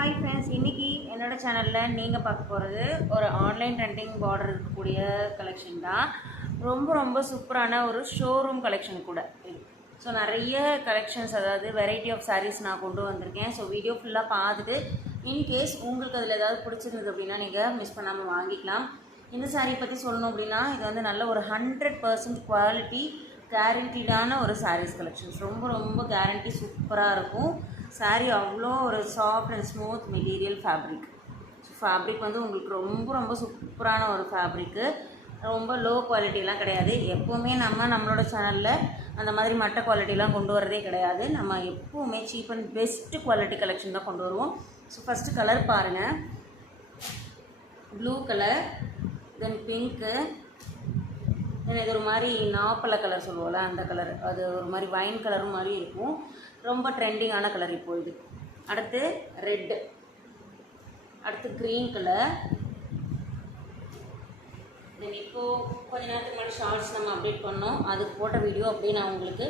Hi friends, இன்றைக்கி என்னோடய சேனலில் நீங்கள் பார்க்க போகிறது ஒரு ஆன்லைன் ட்ரெண்டிங் பார்டர் இருக்கக்கூடிய கலெக்ஷன் தான். ரொம்ப சூப்பரான ஒரு ஷோரூம் கலெக்ஷன் கூட இது. ஸோ நிறைய கலெக்ஷன்ஸ், அதாவது வெரைட்டி ஆஃப் சாரீஸ் நான் கொண்டு வந்திருக்கேன். ஸோ வீடியோ ஃபுல்லாக பார்த்துட்டு இன்கேஸ் உங்களுக்கு அதில் ஏதாவது பிடிச்சிருந்தது அப்படின்னா நீங்கள் மிஸ் பண்ணாமல் வாங்கிக்கலாம். இந்த சாரீ பற்றி சொல்லணும் அப்படின்னா, இது வந்து நல்ல ஒரு 100% குவாலிட்டி கேரண்டீடான ஒரு சாரீஸ் கலெக்ஷன்ஸ். ரொம்ப கேரண்டி சூப்பராக இருக்கும். சாரீ அவ்வளோ ஒரு soft and smooth material fabric. So fabric வந்து உங்களுக்கு ரொம்ப சூப்பரான ஒரு ஃபேப்ரிக்கு. ரொம்ப லோ குவாலிட்டிலாம் கிடையாது. எப்போவுமே நம்மளோட சேனலில் அந்த மாதிரி மட்ட குவாலிட்டிலாம் கொண்டு வரதே கிடையாது. நம்ம எப்போவுமே cheap and best quality collection தான் கொண்டு வருவோம். ஸோ ஃபஸ்ட்டு கலர் பாருங்கள். Blue colour, then pink, then இது ஒரு மாதிரி நாப்பழ கலர் சொல்லுவோம்ல, அந்த கலர். அது ஒரு மாதிரி வைன் கலரும் மாதிரி இருக்கும். ரொம்ப ட்ரெண்டிங்கான கலர் இப்போ இது. அடுத்து ரெட்டு, அடுத்து க்ரீன் கலர். தென் இப்போது கொஞ்ச நேரத்துக்கு முன்னாடி ஷார்ட்ஸ் நம்ம அப்டேட் பண்ணோம், அதுக்கு போட்ட வீடியோ அப்படியே நான் உங்களுக்கு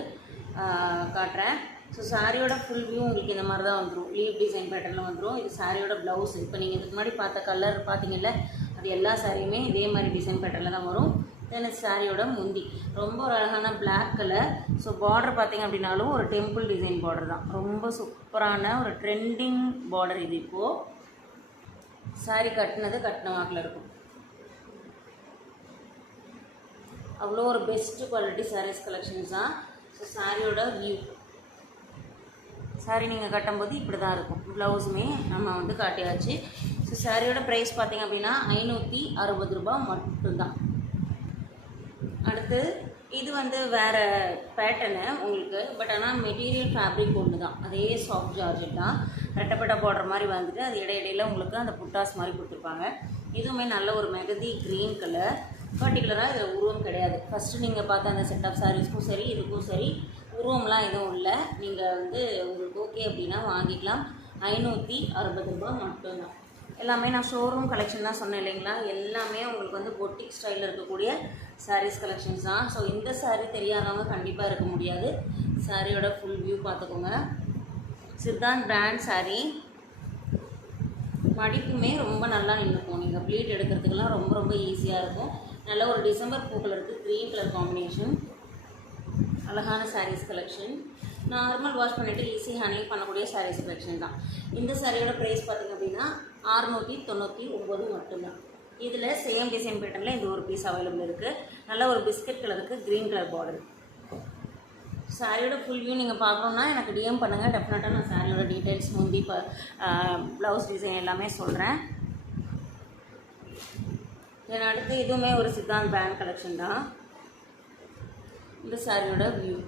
காட்டுறேன். ஸோ சாரியோட ஃபுல் வியூ உங்களுக்கு இந்த மாதிரி தான் வந்துடும். லீவ் டிசைன் பேட்டர்னில் வந்துடும். இது சாரியோட ப்ளவுஸ். இப்போ நீங்கள் இதுக்கு முன்னாடி பார்த்த கலர் பார்த்தீங்கல்ல, அது எல்லா சாரியுமே இதே மாதிரி டிசைன் பேட்டர்னில் தான் வரும். தென் சாரியோட முந்தி ரொம்ப ஒரு அழகான பிளாக் கலர். ஸோ பார்டர் பார்த்திங்க அப்படின்னாலும் ஒரு டெம்பிள் டிசைன் பார்டர் தான். ரொம்ப சூப்பரான ஒரு ட்ரெண்டிங் பார்டர் இது. இப்போது சாரி கட்டின வாக்கில் இருக்கும். அவ்வளோ ஒரு பெஸ்ட்டு குவாலிட்டி சாரீஸ் கலெக்ஷன்ஸ் தான். ஸோ சாரியோட வியூ, சாரீ நீங்கள் கட்டும்போது இப்படி தான் இருக்கும். ப்ளவுஸுமே நம்ம வந்து காட்டியாச்சு. ஸோ சாரியோட ப்ரைஸ் பார்த்திங்க அப்படின்னா 560 ரூபா மட்டும்தான். அடுத்து இது வந்து வேறு பேட்டர்னு உங்களுக்கு, பட் ஆனால் மெட்டீரியல் ஃபேப்ரிக் ஒன்று தான். அதே சாஃப்ட் ஜார்ஜெட் தான். ரெட்டப்பட்ட பார்டர் மாதிரி வந்துட்டு அது இடையிடையில் உங்களுக்கு அந்த புட்டாஸ் மாதிரி கொடுத்துருப்பாங்க. இதுவுமே நல்ல ஒரு மெகந்தி க்ரீன் கலர். பர்டிகுலராக இதில் உருவம் கிடையாது. ஃபஸ்ட்டு நீங்கள் பார்த்த அந்த செட் ஆஃப் சாரீஸ்க்கும் சரி, இதுக்கும் சரி, உருவம்லாம் எதுவும் இல்லை. நீங்கள் வந்து உங்களுக்கு ஓகே அப்படின்னா வாங்கிக்கலாம். 560 ரூபா மட்டும்தான். எல்லாமே நான் ஷோரூம் கலெக்ஷன் தான் சொன்னேன் இல்லைங்களா. எல்லாமே உங்களுக்கு வந்து பொட்டிக் ஸ்டைலில் இருக்கக்கூடிய சாரீஸ் கலெக்ஷன்ஸ் தான். ஸோ இந்த சாரீ தெரியாதவங்க கண்டிப்பாக இருக்க முடியாது. சாரியோட ஃபுல் வியூ பார்த்துக்கோங்க. சித்தாந்த் பிராண்ட் சாரீ. மடிப்புமே ரொம்ப நல்லா நின்றுக்கும். நீங்கள் ப்ளீட் எடுக்கிறதுக்கெல்லாம் ரொம்ப ஈஸியாக இருக்கும். நல்ல ஒரு டிசம்பர் பூ கலருக்கு க்ரீன் கலர் காம்பினேஷன். அழகான சாரீஸ் கலெக்ஷன். நார்மல் வாஷ் பண்ணிவிட்டு ஈஸி ஹேண்டில் பண்ணக்கூடிய சாரீஸ் கலெக்ஷன் தான். இந்த சாரியோட ப்ரைஸ் பார்த்திங்க அப்படின்னா 699 மட்டும்தான். இதில் சேம் டிசைன் பேட்டர்னில் இந்த ஒரு பீஸ் அவைலபிள் இருக்குது. நல்ல ஒரு பிஸ்கட் கலருக்கு க்ரீன் கலர் பார்டர். சாரியோட ஃபுல் வியூ நீங்கள் பார்க்கணுன்னா எனக்கு டிஎம் பண்ணுங்கள். டெஃபினட்டாக நான் சாரியோட டீட்டெயில்ஸ் முந்தி ப்ளவுஸ் டிசைன் எல்லாமே சொல்கிறேன். தென் அடுத்து இதுவுமே ஒரு சித்தாந்த் பிராண்ட் கலெக்ஷன் தான். இந்த சாரியோட வியூ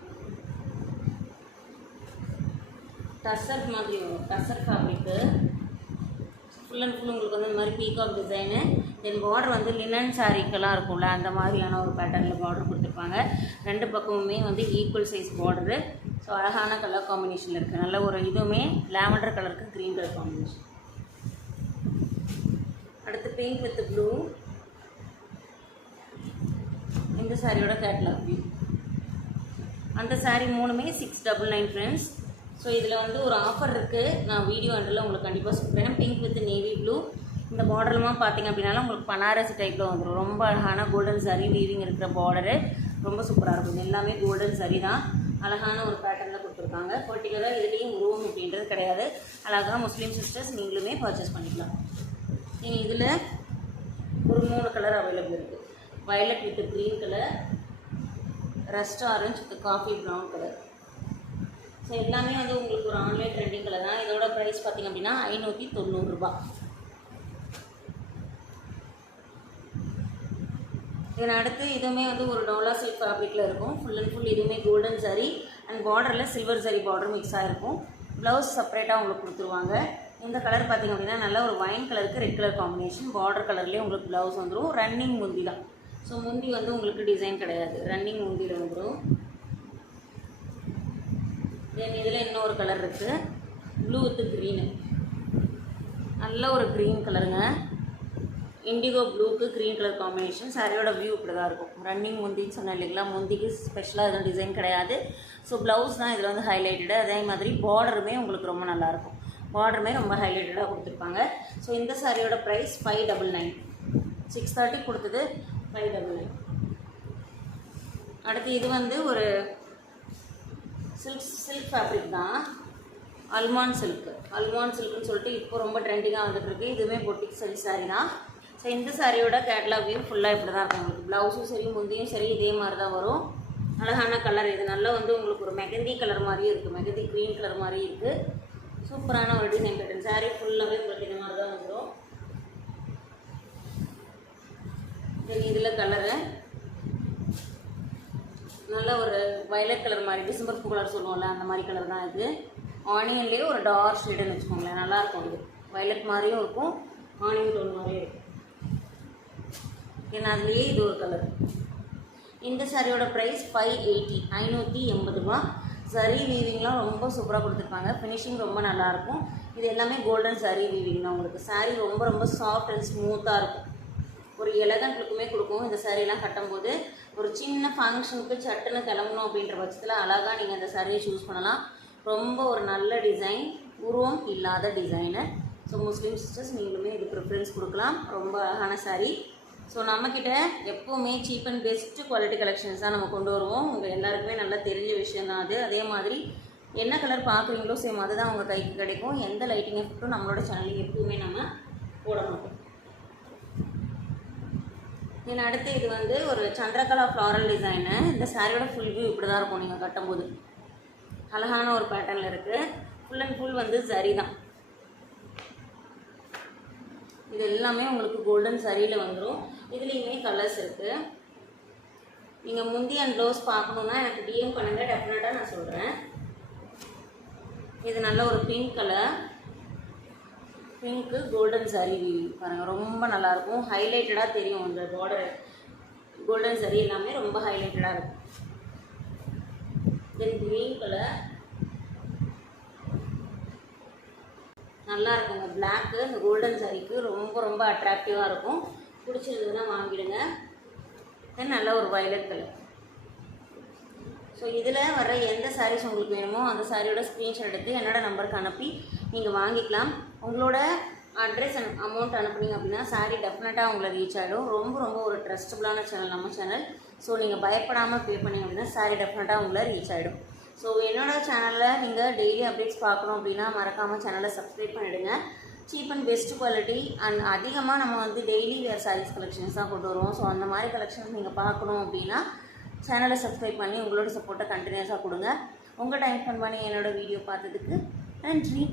டசர் மாதிரி வரும். Tussar fabric full and full உங்களுக்கு வந்து இந்த மாதிரி பீகாக் டிசைனு. தென் பார்டர் வந்து லினன் சாரீக்கெல்லாம் இருக்கும்ல, அந்த மாதிரியான ஒரு பேட்டர்னில் பார்டர் கொடுத்துருப்பாங்க. ரெண்டு பக்கமுமே வந்து ஈக்குவல் சைஸ் பார்டரு. ஸோ அழகான கலர் காம்பினேஷனில் இருக்குது. நல்ல ஒரு இதுவுமே லாவெண்டர் கலருக்கு க்ரீன் கலர் காம்பினேஷன். அடுத்து பிங்க் வித் ப்ளூ. இந்த சாரியோட கேட்லாக் வியூ. அந்த சாரீ மூணுமே 699 ஃப்ரெண்ட்ஸ். ஸோ இதில் வந்து ஒரு ஆஃபர் இருக்குது. நான் வீடியோ அண்டில் உங்களுக்கு கண்டிப்பாக சொல்கிறேன். Pink with navy blue. இந்த பார்டர்லாம் பார்த்திங்க அப்படின்னாலும் உங்களுக்கு பனாரசி டைப்பில் வந்துடும். ரொம்ப அழகான கோல்டன் சரி வீவிங் இருக்கிற பார்டரு. ரொம்ப சூப்பராக இருக்கும். எல்லாமே கோல்டன் சரி தான். அழகான ஒரு பேட்டர்னில் கொடுத்துருக்காங்க. பர்டிகுலராக இதுலேயும் உருவம் அப்படின்றது கிடையாது. அழகாக முஸ்லீம் சிஸ்டர்ஸ் நீங்களுமே பர்ச்சேஸ் பண்ணிக்கலாம். இதில் ஒரு 3 கலர் அவைலபிள் இருக்குது. Violet with green colour, rust orange with coffee brown colour. So எல்லாமே வந்து உங்களுக்கு ஒரு ஆன்லைன் ட்ரெண்டிங் கலர் தான். இதோட ப்ரைஸ் பார்த்திங்க அப்படின்னா 590 ரூபா. இதன் அடுத்து இதுவுமே வந்து ஒரு டோலா சில்க் ஃபேப்ரிக்கில் இருக்கும். ஃபுல் அண்ட் ஃபுல் இதுவுமே கோல்டன் சரி அண்ட் பார்டரில் சில்வர் சரி பார்டர் மிக்ஸ் ஆகிருக்கும். ப்ளவுஸ் செப்பரேட்டாக உங்களுக்கு கொடுத்துருவாங்க. இந்த கலர் பார்த்திங்க அப்படின்னா நல்ல ஒரு வைன் கலருக்கு ரெட் கலர் காம்பினேஷன். பார்டர் கலர்லேயே உங்களுக்கு ப்ளவுஸ் வந்துடும். ரன்னிங் முந்தி தான். ஸோ முந்தி வந்து உங்களுக்கு டிசைன் கிடையாது, ரன்னிங் முந்தியில் வந்துடும். தென் இதில் இன்னொரு கலர் இருக்குது, ப்ளூ வித் க்ரீனு. நல்ல ஒரு க்ரீன் கலருங்க. இண்டிகோ ப்ளூக்கு க்ரீன் கலர் காம்பினேஷன். சாரியோட வியூ இப்படி தான் இருக்கும். ரன்னிங் முந்தின்னு சொன்னேன் இல்லைங்களா. முந்திக்கு ஸ்பெஷலாக எதுவும் டிசைன் கிடையாது. ஸோ ப்ளவுஸ் தான் இதில் வந்து ஹைலைட்டடு. அதே மாதிரி பார்டருமே உங்களுக்கு ரொம்ப நல்லாயிருக்கும். பார்டருமே ரொம்ப ஹைலைட்டடாக கொடுத்துருப்பாங்க. ஸோ இந்த சாரியோட ப்ரைஸ் 599. 630 கொடுத்தது 599. அடுத்து இது வந்து ஒரு சில்க் ஃபேப்ரிக் தான், அல்மான் சில்க்குன்னு சொல்லிட்டு இப்போ ரொம்ப ட்ரெண்டிங்காக வந்துட்டுருக்கு. இதுவுமே பொட்டிக் சாரி தான். ஸோ இந்த சாரியோட கேட்லாக் வியூ ஃபுல்லாக இப்படி தான் இருக்கும். உங்களுக்கு ப்ளவுஸும் சரி முந்தியும் சரி இதே மாதிரி தான் வரும். அழகான கலர். இது நல்லா வந்து உங்களுக்கு ஒரு மெகந்தி கலர் மாதிரியும் இருக்குது, மெகந்தி க்ரீன் கலர் மாதிரி இருக்குது. சூப்பரான ஒரு டிசைன் பேட்டர்ன். சாரி ஃபுல்லாகவே உங்களுக்கு இந்த மாதிரி தான் வந்துடும். தென் இதில் கலரு நல்ல ஒரு வயலட் கலர் மாதிரி, டிசம்பர் பூ கலர் சொல்லுவோம்ல அந்த மாதிரி கலர் தான் இது. ஆனியன்லேயே ஒரு டார்க் ஷேடுன்னு வச்சுக்கோங்களேன், நல்லாயிருக்கும். இது வயலட் மாதிரியும் இருக்கும், ஆனியன் டோன் மாதிரியும் இருக்கும். ஏன்னா அதுலேயே இது ஒரு கலர். இந்த சாரியோட ப்ரைஸ் 580, 580 ரூபா. சரி வீவிங்லாம் ரொம்ப சூப்பராக கொடுத்துருப்பாங்க. ஃபினிஷிங் ரொம்ப நல்லாயிருக்கும். இது எல்லாமே கோல்டன் சரி வீவிங் தான். உங்களுக்கு சாரீ ரொம்ப ரொம்ப சாஃப்ட் அண்ட் ஸ்மூத்தாக இருக்கும். ஒரு எலகண்ட் லுக்குமே கொடுக்கும். இந்த சாரீலாம் கட்டும்போது ஒரு சின்ன ஃபங்க்ஷனுக்கு சட்டுன்னு கிளம்பணும் அப்படின்ற பட்சத்தில் அழகாக நீங்கள் அந்த சாரியை சூஸ் பண்ணலாம். ரொம்ப ஒரு நல்ல டிசைன், உருவம் இல்லாத டிசைனு. ஸோ முஸ்லீம் சிஸ்டர்ஸ் நீங்களுமே இது ப்ரிஃபரன்ஸ் கொடுக்கலாம். ரொம்ப அழகான சாரீ. ஸோ நம்மக்கிட்ட எப்போவுமே cheap and best quality collections தான் நம்ம கொண்டு வருவோம். உங்கள் எல்லாருக்குமே நல்லா தெரிஞ்ச விஷயம் தான் அது. அதே மாதிரி என்ன கலர் பார்க்குறீங்களோ சேம் அதுதான் உங்கள் கைக்கு கிடைக்கும். எந்த லைட்டிங் எஃபெக்ட்டும் நம்மளோட சேனலில் எப்பவுமே நம்ம போட மாட்டோம். தென் அடுத்து இது வந்து ஒரு சந்திரகலா ஃப்ளாரல் டிசைனு. இந்த சாரியோட ஃபுல் வியூ இப்படி தான் இருக்கும். நீங்கள் கட்டும்போது அழகான ஒரு பேட்டர்னில் இருக்குது. ஃபுல் அண்ட் ஃபுல் வந்து சரி தான். இது எல்லாமே உங்களுக்கு கோல்டன் சரியில் வந்துடும். இதுலேயுமே கலர்ஸ் இருக்குது. நீங்கள் முந்தி அண்ட் ப்ளவுஸ் பார்க்கணுன்னா எனக்கு டிஎம் பண்ணுங்கள், டெஃபினட்டாக நான் சொல்கிறேன். இது நல்ல ஒரு பிங்க் கலர், பிங்க்கு கோல்டன் சரி பாருங்கள், ரொம்ப நல்லாயிருக்கும். ஹைலைட்டடாக தெரியும். இந்த பார்டர் கோல்டன் சரி எல்லாமே ரொம்ப ஹைலைட்டடாக இருக்கும். தென் க்ரீன் கலர் நல்லா இருக்குங்க. பிளாக்கு இந்த கோல்டன் சாரிக்கு ரொம்ப ரொம்ப அட்ராக்டிவாக இருக்கும். பிடிச்சிருந்ததுன்னா வாங்கிடுங்க. தென் நல்ல ஒரு வயலட் கலர். ஸோ இதில் வர எந்த சாரீஸ் உங்களுக்கு வேணுமோ அந்த சாரியோட ஸ்க்ரீன்ஷாட் எடுத்து என்னோடய நம்பருக்கு அனுப்பி நீங்கள் வாங்கிக்கலாம். உங்களோட அட்ரஸ் அமௌண்ட் அனுப்புனீங்க அப்படின்னா சாரீ டெஃபினட்டாக உங்களை ரீச் ஆகிடும். ரொம்ப ரொம்ப ஒரு ட்ரஸ்டபுளான சேனல் நம்ம சேனல். ஸோ நீங்கள் பயப்படாமல் பே பண்ணிங்க அப்படின்னா சாரீ டெஃபினட்டாக உங்களை ரீச் ஆகிடும். ஸோ என்னோடய சேனலில் நீங்கள் டெய்லி அப்டேட்ஸ் பார்க்கணும் அப்படின்னா மறக்காமல் சேனலை சப்ஸ்கிரைப் பண்ணிவிடுங்க. Cheap and best quality and அதிகமாக நம்ம வந்து டெய்லி வேர் சாரீஸ் கலெக்ஷன்ஸ் தான் கொண்டு வருவோம். ஸோ அந்த மாதிரி கலெக்ஷன்ஸ் நீங்கள் பார்க்கணும் அப்படின்னா சேனலை சப்ஸ்கிரைப் பண்ணி உங்களோட சப்போர்ட்டை கண்டினியூஸாக கொடுங்க. உங்கள் டைம் ஸ்பெண்ட் பண்ணி என்னோடய வீடியோ பார்த்ததுக்கு நன்றி.